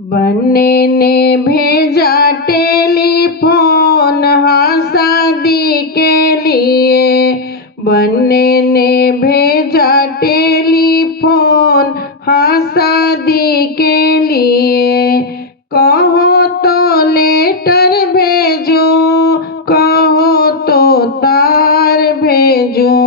बन्ने ने भेजा टेलीफोन, हाँ शादी के लिए। बन्ने ने भेजा टेलीफोन, हाँ शादी के लिए। कहो तो लेटर भेजो, कहो तो तार भेजो,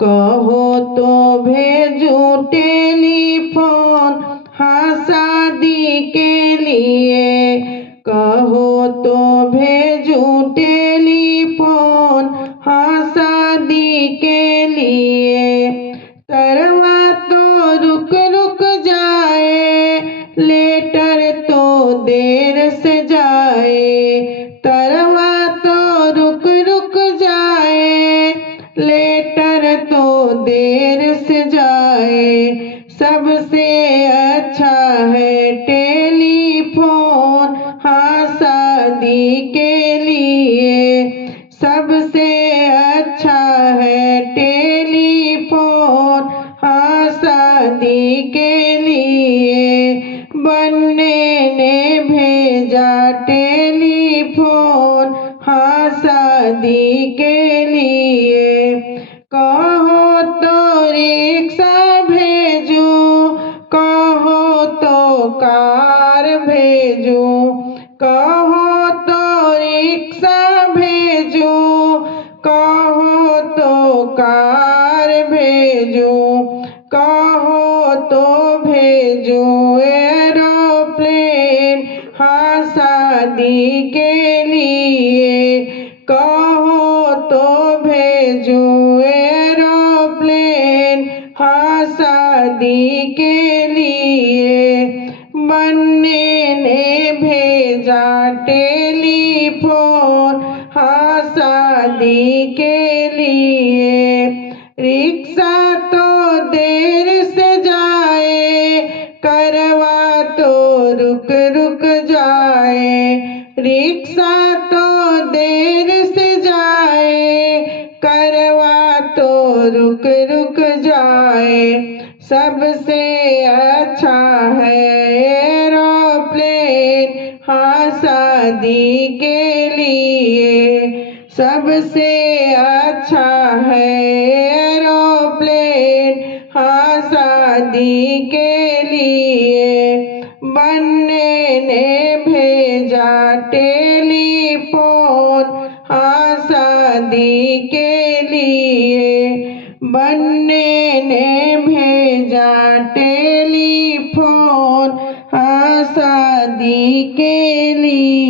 कहो तो भेजो टेलीफोन, हाँ शादी के लिए। कहो तो भेजो टेलीफोन, हाँ शादी के लिए। करवा तो रुक रुक जाए, लेटर तो देर से जाए। तरवा तो रुक रुक जाए, लेटर तो देर से जाए। सबसे अच्छा है टेलीफोन, हाँ शादी के लिए। सबसे अच्छा है टेलीफोन, हाँ शादी के लिए। बन्ने ने भेजा टेलीफोन, हाँ शादी के लिए। कहो तो रिक्शा भेजो, कहो तो कार भेजो, कहो तो रिक्शा भेजो, कहो तो कार भेजो, कहो तो भेजो एरोप्लेन, हाँ शादी के लिए। कहो तो भेजो एरोप्लेन, हाँ शादी के लिए। बन्ने ने भेजा टेलीफोन, हाँ शादी के लिए। रिक्शा तो देर से जाए, करवा तो रुक रुक जाए। रिक्शा तो देर से जाए, करवा तो रुक रुक जाए। सबसे अच्छा है एरोप्लेन, हाँ शादी के लिए। सबसे अच्छा है एरोप्लेन, हाँ शादी के लिए। बन्ने ने भेजा टेलीफोन, हाँ शादी के लिए। बन्ने ने भेजा टेलीफोन, हाँ शादी के लिए।